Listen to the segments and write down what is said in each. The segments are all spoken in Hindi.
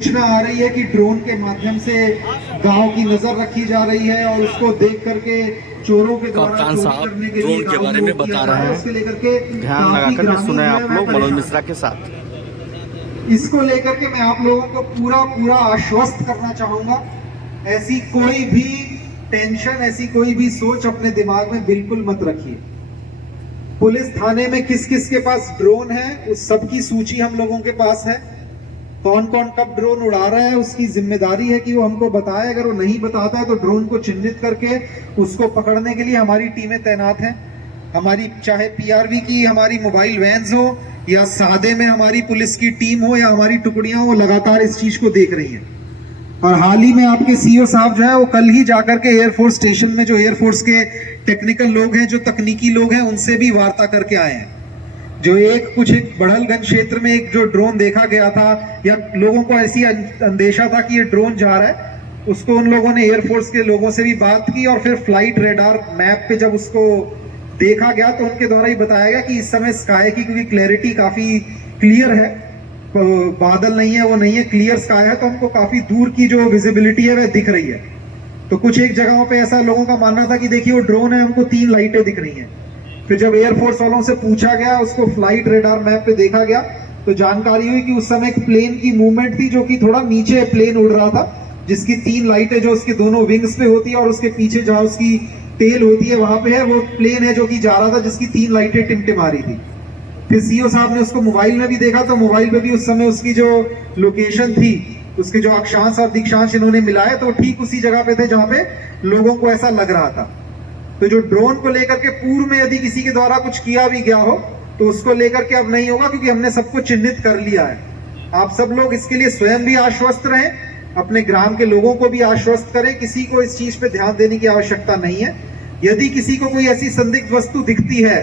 सूचना आ रही है कि ड्रोन के माध्यम से गांव की नजर रखी जा रही है और उसको देख करके चोरों के द्वारा कप्तान चोरी साहब करने के ड्रोन लिए के बारे में बता रहे उसके लेकर के हैं। ध्यान लगा काफी कर सुने आप ग्रामीण लोग जो है मनोज वह मिश्रा के साथ। इसको लेकर के मैं आप लोगों को पूरा आश्वस्त करना चाहूंगा। ऐसी कोई भी टेंशन, ऐसी कोई भी सोच अपने दिमाग में बिल्कुल मत रखिए। पुलिस थाने में किस किस के पास ड्रोन है उस सब की सूची हम लोगों के पास है। कौन कौन कब ड्रोन उड़ा रहा है उसकी जिम्मेदारी है कि वो हमको बताए। अगर वो नहीं बताता है तो ड्रोन को चिन्हित करके उसको पकड़ने के लिए हमारी टीमें तैनात हैं। हमारी चाहे पीआरवी की हमारी मोबाइल वैन्स हो या सादे में हमारी पुलिस की टीम हो या हमारी टुकड़ियां, वो लगातार इस चीज को देख रही हैं। और हाल ही में आपके सीईओ साहब जो है वो कल ही जाकर के एयरफोर्स स्टेशन में जो एयरफोर्स के टेक्निकल लोग हैं, जो तकनीकी लोग हैं, उनसे भी वार्ता करके आए हैं। जो एक बड़हलगंज क्षेत्र में एक जो ड्रोन देखा गया था या लोगों को ऐसी अंदेशा था कि ये ड्रोन जा रहा है, उसको उन लोगों ने एयरफोर्स के लोगों से भी बात की और फिर फ्लाइट रेडार मैप पे जब उसको देखा गया तो उनके द्वारा ही बताया गया कि इस समय स्काई की क्योंकि क्लैरिटी काफी क्लियर है, बादल नहीं है, वो नहीं है, क्लियर स्काई है, तो हमको काफी दूर की जो विजिबिलिटी है वह दिख रही है। तो कुछ एक जगहों पे ऐसा लोगों का मानना था कि देखिए वो ड्रोन है, हमको 3 लाइटें दिख रही हैं। फिर जब एयरफोर्स वालों से पूछा गया, उसको फ्लाइट रेडार मैप पे देखा गया तो जानकारी हुई कि उस समय एक प्लेन की मूवमेंट थी जो कि थोड़ा नीचे प्लेन उड़ रहा था, जिसकी 3 लाइटें जो उसके दोनों विंग्स पे होती है और उसके पीछे जहां उसकी टेल होती है वहां पे है, वो प्लेन है जो कि जा रहा था जिसकी 3 लाइटें टिमटिमा रही थी। फिर सीईओ साहब ने उसको मोबाइल में भी देखा तो मोबाइल पे भी उस समय उसकी जो लोकेशन थी, उसके जो अक्षांश और दिक्षांश इन्होंने मिलाए तो ठीक उसी जगह पे थे जहां पे लोगों को ऐसा लग रहा था। तो जो ड्रोन को लेकर के पूर्व में यदि किसी के द्वारा कुछ किया भी गया हो तो उसको लेकर के अब नहीं होगा, क्योंकि हमने सबको चिन्हित कर लिया है। आप सब लोग इसके लिए स्वयं भी आश्वस्त रहें, अपने ग्राम के लोगों को भी आश्वस्त करें। किसी को इस चीज पे ध्यान देने की आवश्यकता नहीं है। यदि किसी को कोई ऐसी संदिग्ध वस्तु दिखती है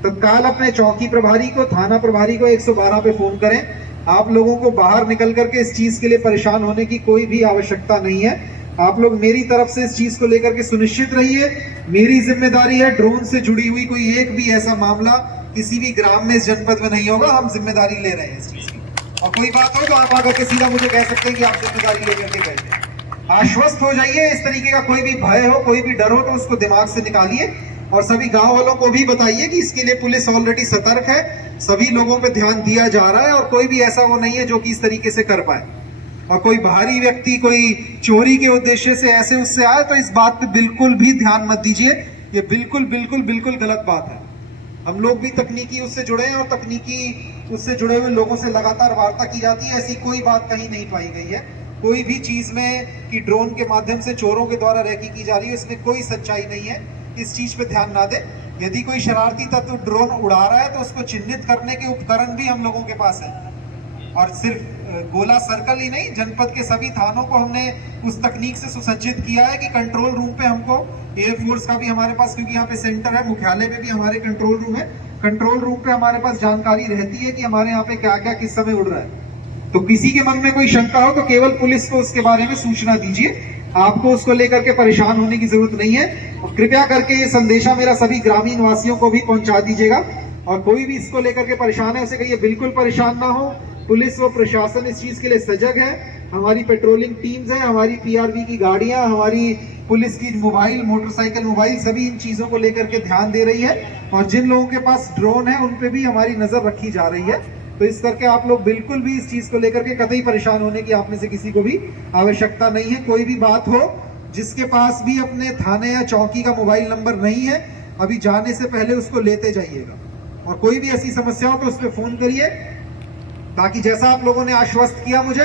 तत्काल अपने चौकी प्रभारी को, थाना प्रभारी को 112 पे फोन करें। आप लोगों को बाहर निकल करके इस चीज के लिए परेशान होने की कोई भी आवश्यकता नहीं है। आप लोग मेरी तरफ से इस चीज को लेकर के सुनिश्चित रहिए। मेरी जिम्मेदारी है, ड्रोन से जुड़ी हुई कोई एक भी ऐसा मामला किसी भी ग्राम में इस जनपद में नहीं होगा। हम जिम्मेदारी ले रहे हैं इस चीज की, और कोई बात हो तो आप आकर के सीधा मुझे कह सकते हैं कि आप जिम्मेदारी लेकर के गए थे। आश्वस्त हो जाइए। इस तरीके का कोई भी भय हो, कोई भी डर हो तो उसको दिमाग से निकालिए और सभी गांव वालों को भी बताइए कि इसके लिए पुलिस ऑलरेडी सतर्क है, सभी लोगों पे ध्यान दिया जा रहा है और कोई भी ऐसा वो नहीं है जो कि इस तरीके से कर पाए। और कोई बाहरी व्यक्ति कोई चोरी के उद्देश्य से ऐसे उससे आए तो इस बात पे बिल्कुल भी ध्यान मत दीजिए। ये बिल्कुल बिल्कुल बिल्कुल गलत बात है। हम लोग भी तकनीकी उससे जुड़े हैं और तकनीकी उससे जुड़े हुए लोगों से लगातार वार्ता की जाती है। ऐसी कोई बात कहीं नहीं पाई गई है कोई भी चीज में कि ड्रोन के माध्यम से चोरों के द्वारा रैकी की जा रही है, इसमें कोई सच्चाई नहीं है। इस चीज पे ध्यान ना दे। यदि कोई शरारती तत्व ड्रोन उड़ा रहा है तो उसको चिन्हित करने के उपकरण भी हम लोगों के पास है। और सिर्फ गोला सर्कल ही नहीं, जनपद के सभी थानों को हमने उस तकनीक से सुसज्जित किया है कि कंट्रोल रूम पे हमको एयरफोर्स का भी हमारे पास, क्योंकि यहाँ पे सेंटर है, मुख्यालय में भी हमारे कंट्रोल रूम है, कंट्रोल रूम पे हमारे पास जानकारी रहती है कि हमारे यहाँ पे क्या क्या किस समय उड़ रहा है। तो किसी के मन में कोई शंका हो तो केवल पुलिस को उसके बारे में सूचना दीजिए। आपको उसको लेकर के परेशान होने की जरूरत नहीं है। और कृपया करके ये संदेशा मेरा सभी ग्रामीण वासियों को भी पहुंचा दीजिएगा। और कोई भी इसको लेकर के परेशान है उसे कहिए बिल्कुल परेशान ना हो। पुलिस व प्रशासन इस चीज के लिए सजग है। हमारी पेट्रोलिंग टीम्स हैं, हमारी पीआरवी की गाड़ियां, हमारी पुलिस की मोबाइल, मोटरसाइकिल, मोबाइल, सभी इन चीजों को लेकर के ध्यान दे रही है। और जिन लोगों के पास ड्रोन है उन पे भी हमारी नजर रखी जा रही है। तो इस करके आप लोग बिल्कुल भी इस चीज को लेकर के कतई परेशान होने की आप में से किसी को भी आवश्यकता नहीं है। कोई भी बात हो, जिसके पास भी अपने थाने या चौकी का मोबाइल नंबर नहीं है, अभी जाने से पहले उसको लेते जाइएगा। और कोई भी ऐसी समस्या हो तो उस पर फोन करिए, ताकि जैसा आप लोगों ने आश्वस्त किया मुझे,